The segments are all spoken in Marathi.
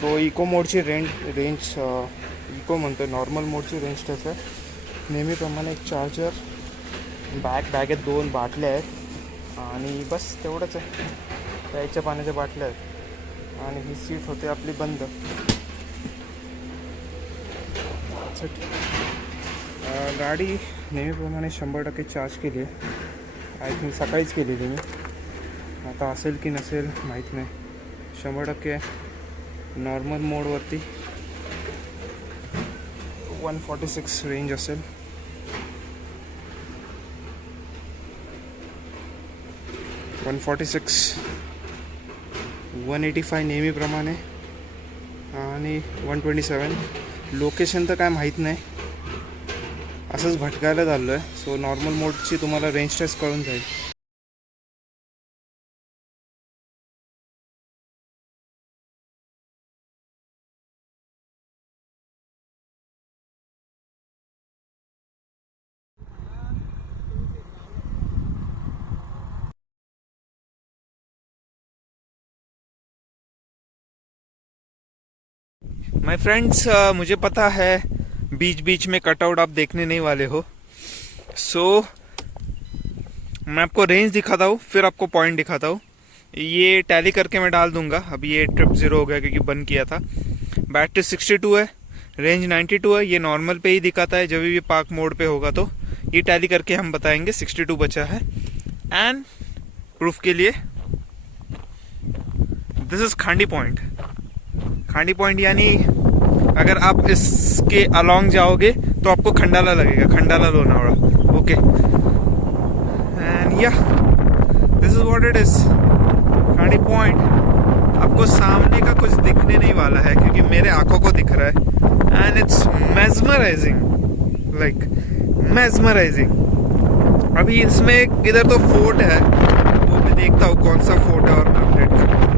सो इको मोडची रेंज इको म्हणतो नॉर्मल मोडची रेंज त्याचं आहे. नेहमीप्रमाणे एक चार्जर, बॅगेत 2 बाटल्या आहेत आणि बस तेवढंच आहे. प्यायच्या पाण्याच्या बाटल्या आहेत आणि ही सीट होते आपली बंद. गाडी नेहमीप्रमाणे 100% चार्ज केली आहे. आय थिंक सकाळीच केलेली मी. आता असेल की नसेल माहीत नाही. 100% नॉर्मल मोडवरती 146 रेंज असेल. (146) 185 नेहमीप्रमाणे आणि 127. लोकेशन तर काय माहीत नाही, असंच भटकायला चाललो आहे. सो नॉर्मल मोडची तुम्हाला रेंज टेस्ट कळून जाईल. माय फ्रेंड्स, मुझे पता है बीच बीच में कटआउट आप देखने नहीं वाले हो. सो मैं आपको रेंज दिखाता हूँ, फिर आपको पॉइंट दिखाता हूँ. ये टैली करके मैं डाल दूंगा. अभी ये ट्रिप 0 हो गया क्योंकि बंद किया था. बैटरी 62 है, रेंज 92 है. ये नॉर्मल पे ही दिखाता है, जब भी पार्क मोड पे होगा तो ये टैली करके हम बताएंगे 62 बचा है. एंड प्रूफ के लिए दिस इज खांडी पॉइंट. खांडी पॉइंट यानी अगर आप इसके अलॉन्ग जाओगे तो आपको खंडाला लगेगा, खंडाला लोनावड़ा. ओके, एंड या this is what it is. Khandi point आपको सामने का कुछ दिखने नहीं वाला है क्योंकि मेरे आंखों को दिख रहा है. End it's mesmerising, like mesmerising. अभी इसमें इधर तो फोर्ट है, वो मैं देखता हूँ कौन सा फोर्ट है और मैं अपडेट करता हूँ.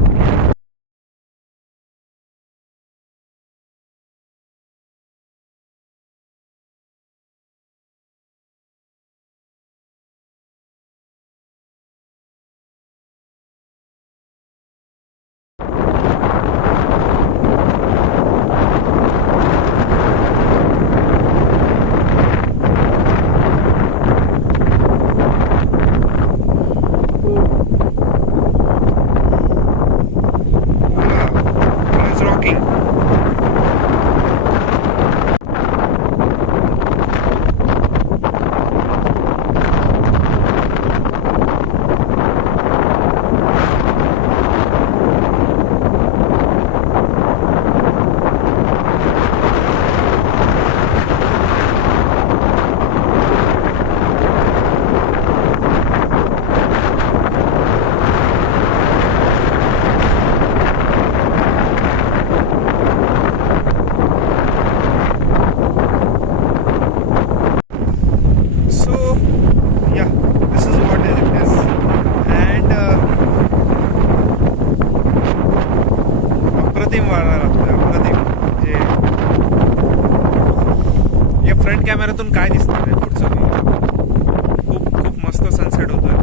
फ्रंट कॅमेऱ्यातून काय दिसणार आहे पुढचं व्ह्यू. खूप मस्त सनसेट होतोय.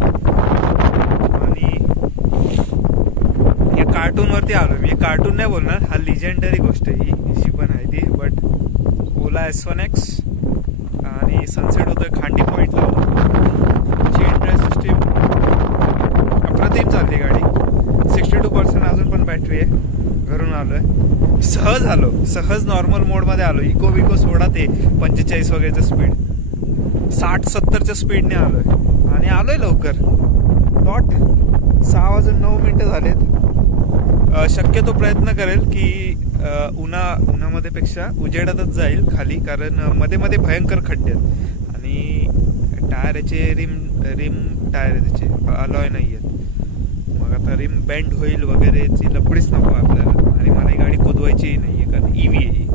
आणि या कार्टूनवरती आलो मी. कार्टून नाही बोलणार, हा लिजेंडरी गोष्ट आहे ही जी पण आहे ती. बट ओला S1X आणि सनसेट होतोय खांडी पॉईंटला. चेन ड्राईव्ह सिस्टीम अप्रतिम चालली गाडी. 62% अजून पण बॅटरी आहे. घरून आलोय, सहज नॉर्मल मोडमध्ये आलो. इको विको सोडा ते 45 वगैरेचं स्पीड, 60-70च्या स्पीडने आलोय आणि आलोय लवकर. डॉट 6:09 झालेत. शक्यतो प्रयत्न करेल की उन्हामध्ये पेक्षा उजेडातच जाईल खाली, कारण मध्ये मध्ये भयंकर खड्डे आहेत आणि टायरचे रिम टायर आहे त्याचे, अलॉय नाही आहेत. मग आता रिम बेंड होईल वगैरे ची लपडीच नको आपल्याला. आणि मला ही गाडी कुदवायचीही नाही आहे कारण EV आहे ही.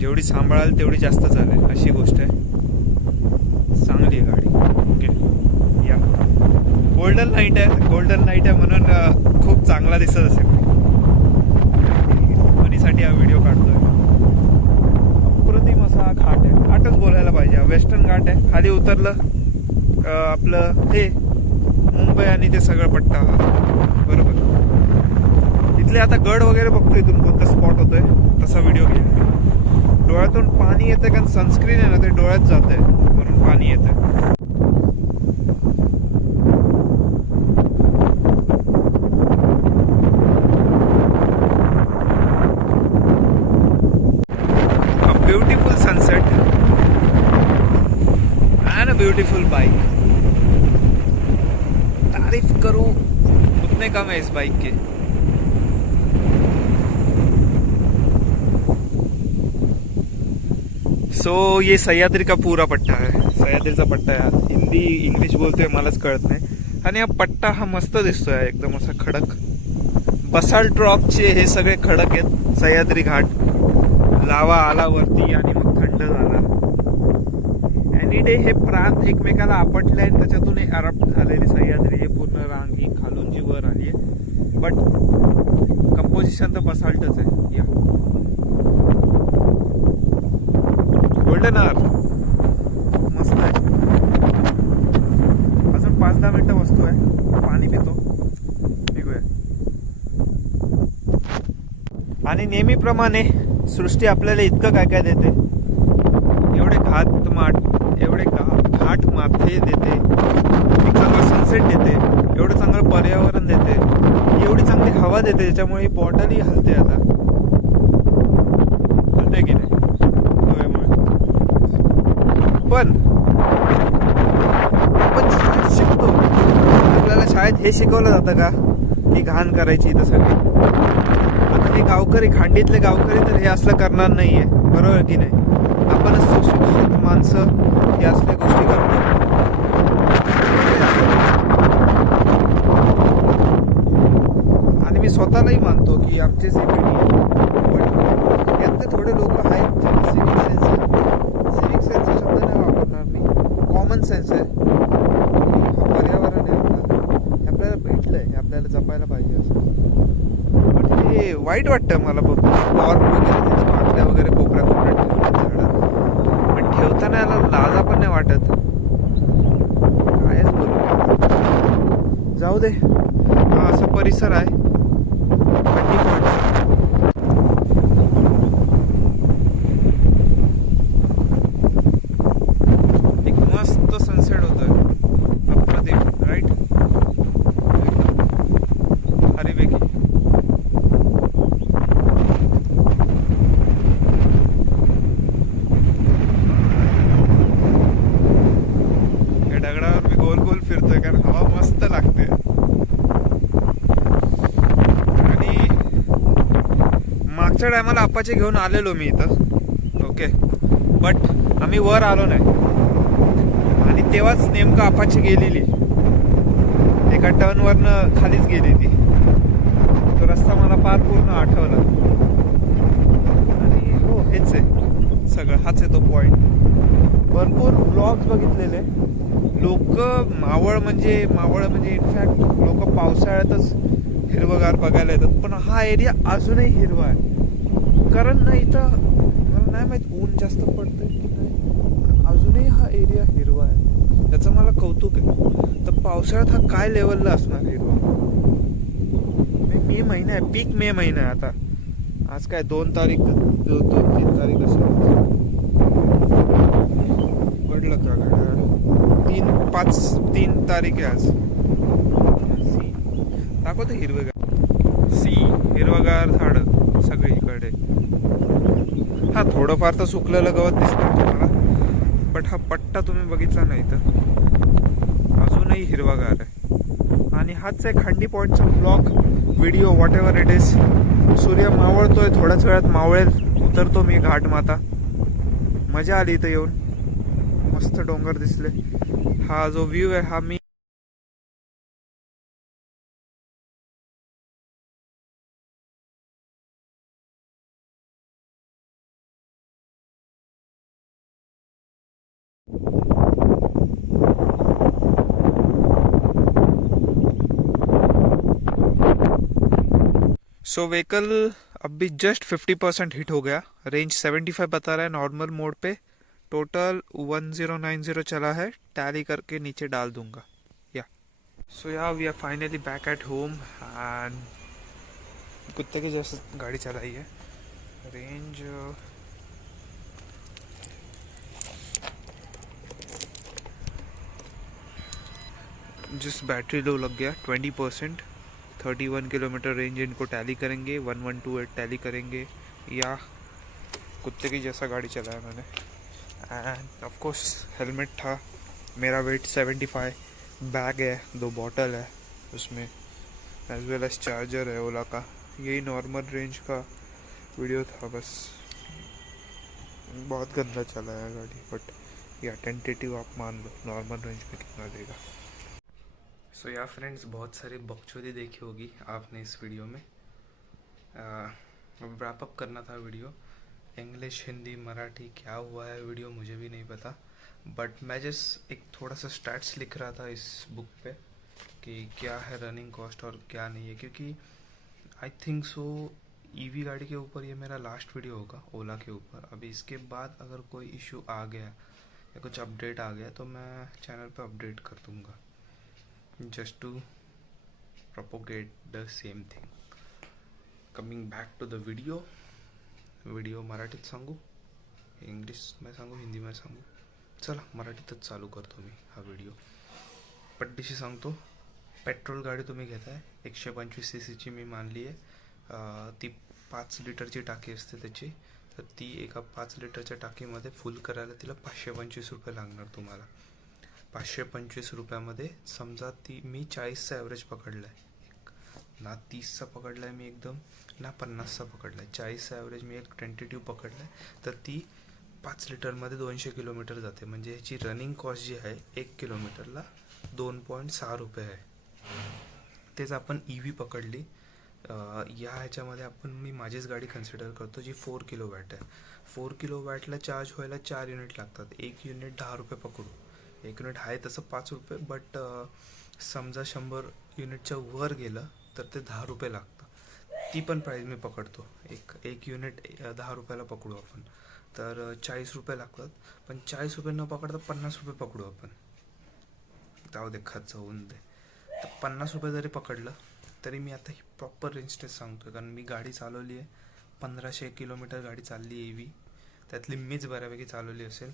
जेवढी सांभाळाल तेवढी जास्त चालेल अशी गोष्ट आहे. चांगली आहे गाडी. ओके, या गोल्डन नाईट आहे म्हणून खूप चांगला दिसत असेल. ध्वनीसाठी हा व्हिडिओ काढतोय. अप्रतिम असा घाट आहे. घाटच बोलायला पाहिजे. वेस्टर्न घाट आहे. खाली उतरलं आपलं हे मुंबई आणि ते सगळं पट्टा बरोबर. इथले आता गड वगैरे बघतो इथून कोणता स्पॉट होतोय तसा व्हिडिओ घेईन मी. डोळ्यातून पाणी येतंय कारण सनस्क्रीन आहे ना ते डोळ्यात जात आहे म्हणून पाणी येतंय. Beautiful sunset end a beautiful bike. तारीफ करूं उतने कम है इस बाइक के. सो ये सह्याद्री का पूरा पट्टा है. सह्याद्रीचा पट्टा आहे. हिंदी इंग्लिश बोलतोय मलाच कळत नाही. आणि हा पट्टा हा मस्त दिसतोय एकदम असा खडक. बसाल्ट रॉकचे हे सगळे खडक आहेत. सह्याद्री घाट लावा आला वरती आणि मग थंड झाला. एनी डे हे प्रांत एकमेकाला आपटले आणि त्याच्यातून हे अरप्ट झालेली सह्याद्री हे पूर्ण रांग ही खालून जी वर आली आहे. बट कंपोजिशन तर बसाल्टच आहे. या गोल्डन आवर मस्त आहे. अजून 5-10 मिनिटं वस्तू आहे. पाणी पितो निघूया. आणि नेहमीप्रमाणे सृष्टी आपल्याला इतकं काय काय देते. एवढे घाट माथे देते. एक चांगला सनसेट देते. एवढं चांगलं पर्यावरण देते. एवढी चांगली हवा देते ज्याच्यामुळे ही बॉटलही हलते. आता हलते की नाही पण आपण शाळेत शिकतो. आपल्याला शाळेत हे शिकवलं जातं का की घाण करायची इथं सगळी. आता हे गावकरी खांडीतले गावकरी तर हे असलं करणार नाहीये. बरोबर की नाही. आपणच सुशिक्षित माणसं हे असल्या गोष्टी करतो. आणि मी स्वतःलाही मानतो की आमची जी पिढी पण यातले थोडे लोक आहेत ज्यांना सिविक सेन्स शब्द नाही वापरणार मी. कॉमन सेन्स आहे की हा पर्यावरण आहे आपलं. हे आपल्याला भेटलंय. हे आपल्याला जपायला पाहिजे असं. पण हे वाईट वाटतं मला बघ. कॉर्क वगैरे तिथे बाटल्या वगैरे कोपऱ्यात ठेवतात. पण ठेवताना याला लाजा पण नाही वाटत. कायच बोलू. जाऊ दे. हा असा परिसर आहे. एक मस्त सनसेट होतोय. अप्रतिम राईट. हरिबेकी. दगडावर मी गोल गोल फिरतोय कारण हवा मस्त लागते. आणि मागच्या टायमाला अप्पाचे घेऊन आलेलो मी इथं. ओके. बट आम्ही वर आलो नाही. आणि तेव्हाच नेमकं अप्पाची गेलेली एका टर्नवरनं खालीच गेली ती. तो रस्ता मला फार पूर्ण आठवला. आणि हो हेच आहे सगळं. हाच आहे तो पॉइंट. भरपूर ब्लॉग्स बघितलेले. लोक मावळ म्हणजे इनफॅक्ट लोक पावसाळ्यातच हिरवगार बघायला येतात. पण हा एरिया अजूनही हिरवा आहे. कारण ना इथं मला नाही माहित ऊन जास्त पडतंय की नाही. अजूनही हा एरिया हिरवा आहे. त्याचं मला कौतुक आहे. तर पावसाळ्यात हा काय लेवलला असणार हिरवा. मे महिना आहे. पीक मे महिना आहे आता. आज काय 2 तारीख 2-3 तारीख असेल. पडलं का घड्याळ. 3 तारीख आहे आज. दाखवतो हिरवेगार हिरवगार झाड सगळी इकडे. हा थोडंफार तर सुकलेलं गवत दिसणार तुम्हाला. बट हा पट्टा तुम्ही बघितला नाही तर अजूनही हिरवागार आहे. आणि हाच आहे खांडी पॉइंटचा blog video whatever it is. सूर्य मावळतोय. थोड्याच वेळात मावळेल. उतरतो मी घाट माता. मजा आली इथं येऊन. मस्त डोंगर दिसले. हा जो व्ह्यू आहे हा मी सो व्हीकल अभी जस्ट 50% हिट हो गया. रेंज 75 बता रहा है नॉर्मल मोड पे. टोटल 1090 चला है. टैली करके नीचे डाल दूंगा. या सो या we are finally back at home and कुत्ते के जैसे गाड़ी चलाई है। रेंज जिस बैटरी लो लग गया 20%, 31 किलोमीटर रेंज इनको टैली करेंगे, 1128 टैली करेंगे, या कुत्ते की जैसा गाड़ी चलाया मैंने। एंड ऑफ कोर्स हेलमेट था। मेरा वेट 75, बैग है, 2 बॉटल है उसमें, एज वेल एज चार्जर है ओला का। यही नॉर्मल रेंज का वीडियो था बस। बहुत गंदा चला है गाड़ी, बट या टेंटेटिव आप मान लो नॉर्मल रेंज में कितना देगा। सो या फ्रेंड्स, बहुत सारी बकचोदी देखी होगी आपने इस वीडियो में। रैप अप करना था वीडियो। इंग्लिश, हिंदी, मराठी क्या हुआ है वीडियो मुझे भी नहीं पता, बट मैं जस्ट एक थोड़ा सा स्टैट्स लिख रहा था इस बुक पे कि क्या है रनिंग कॉस्ट और क्या नहीं है, क्योंकि आई थिंक सो ईवी गाड़ी के ऊपर ये मेरा लास्ट वीडियो होगा ओला के ऊपर। अभी इसके बाद अगर कोई इशू आ गया या कुछ अपडेट आ गया तो मैं चैनल पे अपडेट कर दूँगा, just to propagate the same thing. Coming back to the video मराठीत सांगू, इंग्लिश में सांगू, हिंदी में सांगू? चला मराठीतच चालू करतो मी हा व्हिडिओ। पट्टीशी सांगतो, पेट्रोल गाडी तुम्ही घेताय 125 cc मी मानली आहे। ती 5 लिटरची टाकी असते त्याची, तर ती एका 5 लिटरच्या टाकीमध्ये फुल करायला तिला 525 रुपये लागणार तुम्हाला। 525 रुपयामध्ये समजा ती मी 40चा ॲव्हरेज पकडला आहे, ना 30चा पकडला आहे मी एकदम, ना 50चा पकडला आहे, 40चा ॲव्हरेज मी एक टेंटेटिव्ह पकडला आहे। तर ती 5 लिटरमध्ये 200 किलोमीटर जाते, म्हणजे ह्याची रनिंग कॉस्ट जी आहे 1 किलोमीटरला 2.6 रुपये आहे। तेच आपण EV पकडली, या ह्याच्यामध्ये मी माझीच गाडी कन्सिडर करतो जी 4 किलोवॅट आहे। 4 किलोवॅटला चार्ज व्हायला 4 युनिट लागतात, 1 युनिट 10 रुपये पकडू, 1 युनिट आहे तसं 5 रुपये, बट समजा 100 युनिटच्या वर गेलं तर ते 10 रुपये लागतं। ती पण प्राईस मी पकडतो, एक युनिट 10 रुपयाला पकडू आपण, तर 40 रुपये लागतात। पण 40 रुपये न पकडता 50 रुपये पकडू आपण, जाऊ दे खर्च होऊन दे। तर 50 रुपये जरी पकडलं तरी मी आता ही प्रॉपर रेंज टेस्ट सांगतो, कारण मी गाडी चालवली आहे, 1500 किलोमीटर गाडी चालली EV, त्यातली मीच बऱ्यापैकी चालवली असेल।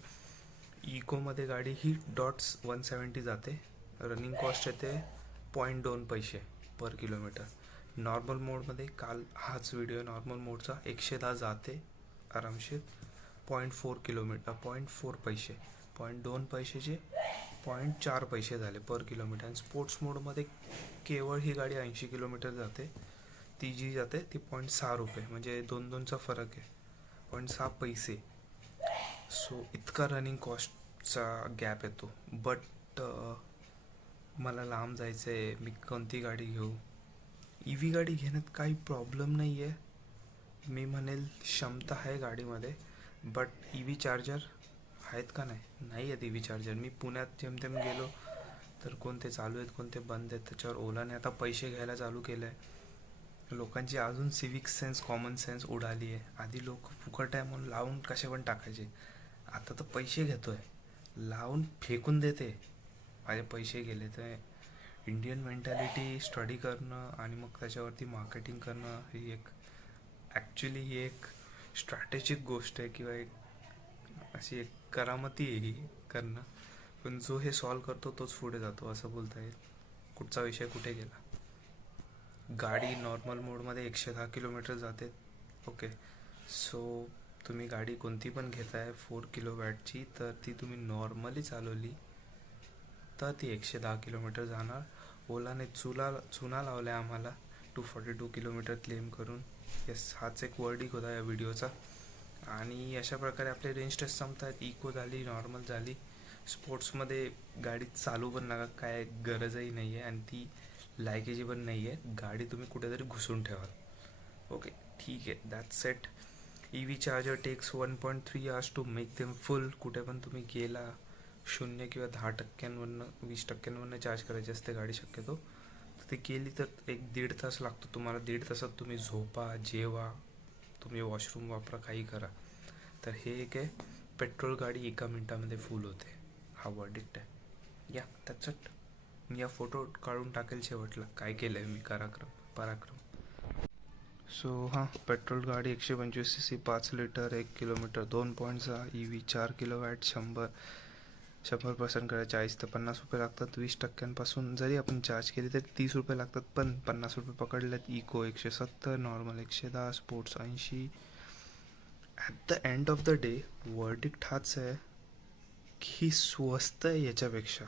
इकोमध्ये गाडी ही डॉट्स 170 जाते, रनिंग कॉस्ट येते 0.2 पैसे पर किलोमीटर। नॉर्मल मोडमध्ये काल हाच व्हिडिओ नॉर्मल मोडचा 110 जाते आरामशीर, 0.4 पैसे, 0.2 पैसेचे 0.4 पैसे झाले पर किलोमीटर। आणि स्पोर्ट्स मोडमध्ये केवळ ही गाडी 80 किलोमीटर जाते, ती जी जाते ती 0.6 रुपये, म्हणजे 2-2चा फरक आहे, 0.6 पैसे। सो इतका रनिंग कॉस्टचा गॅप येतो, बट मला लांब जायचं आहे, मी कोणती गाडी घेऊ? EV गाडी घेण्यात काही प्रॉब्लेम नाही आहे, मी म्हणेल क्षमता आहे गाडीमध्ये, बट EV चार्जर आहेत का? नाही आहेत EV चार्जर। मी पुण्यात जेमतेम गेलो तर कोणते चालू आहेत कोणते बंद आहेत, त्याच्यावर ओलाने आता पैसे घ्यायला चालू केलं आहे। लोकांची अजून सिविक सेन्स, कॉमन सेन्स उडाली आहे। आधी लोक फुकट आहे म्हणून लावून कसे पण टाकायचे, आता तर पैसे घेतोय, लावून फेकून देते, माझे पैसे गेले। तर इंडियन मेंटॅलिटी स्टडी करणं आणि मग त्याच्यावरती मार्केटिंग करणं ही ॲक्च्युली ही एक स्ट्रॅटेजिक गोष्ट आहे, किंवा एक अशी एक करामती आहे ही करणं, पण जो हे सॉल्व करतो तोच पुढे जातो असं बोलता येईल। कुठचा विषय कुठे गेला? गाडी नॉर्मल मोडमध्ये 110 किलोमीटर जाते, ओके। सो तुम्ही गाडी कोणती पण घेताय 4 किलोवॅटची, तर ती तुम्ही नॉर्मली चालवली तर ती 110 किलोमीटर जाणार। ओलाने चुना लावला आहे आम्हाला 242 किलोमीटर क्लेम करून। येस, हाच एक वर्डिक होता या व्हिडिओचा। आणि अशा प्रकारे आपले रेंज टेस्ट संपतात, इको झाली, नॉर्मल झाली। स्पोर्ट्समध्ये गाडी चालू पण नका, काय गरजही नाही आहे, आणि ती लायकीची पण नाही आहे। गाडी तुम्ही कुठेतरी घुसून ठेवाल, ओके ठीक आहे, that's it. EV charger takes 1.3 hours to make them full. कुठे पण तुम्ही गेला 0 किंवा 10%, 20% चार्ज करायची असते गाडी शक्यतो, तर ते केली तर 1-1.5 तास लागतो तुम्हाला। 1.5 तासात तुम्ही झोपा, जेवा, तुम्ही वॉशरूम वापरा, काही करा। तर हे एक आहे, पेट्रोल गाडी 1 मिनिटामध्ये फुल होते, हा वर्डिक्ट आहे। या दॅट्स इट। मी या फोटो काढून टाकेल शेवटला, काय केलं आहे मी, पराक्रम। सो हां, पेट्रोल गाडी 125cc 5 litre 1 kilometre 2.6 EV 4 kilowatt 100% करायला 40 ते 50 रुपये लागतात. 20% जरी आपण चार्ज केली तरी 30 रुपये लागतात. पण 50 रुपये पकडलेत. Eco 170, normal 110, sports 80. At the end of the day verdict हाच आहे की स्वस्त आहे याच्यापेक्षा.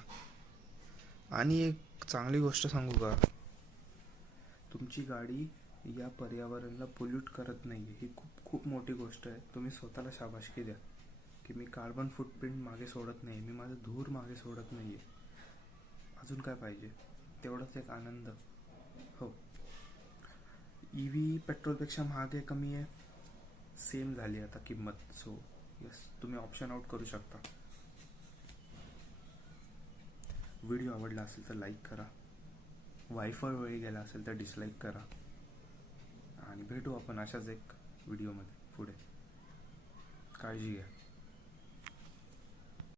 आणि एक चांगली गोष्ट सांगू का, तुमची गाडी या पर्यावरणाला पोल्यूट करत नाही आहे. ही खूप खूप मोठी गोष्ट आहे. तुम्ही स्वतःला शाबासकी द्या की मी कार्बन फुटप्रिंट मागे सोडत नाही, मी माझं धूर मागे सोडत नाही आहे. अजून काय पाहिजे? तेवढाच एक आनंद. हो, ई व्ही पेट्रोलपेक्षा महाग आहे, कमी आहे, सेम झाली आता किंमत. सो यस, तुम्ही ऑप्शन आउट करू शकता. व्हिडिओ आवडला असेल तर लाईक करा. वायफाय वेळी गेला असेल तर डिसलाईक करा. आणि भेटू आपण अशाच एक व्हिडिओमध्ये पुढे. काळजी घ्या.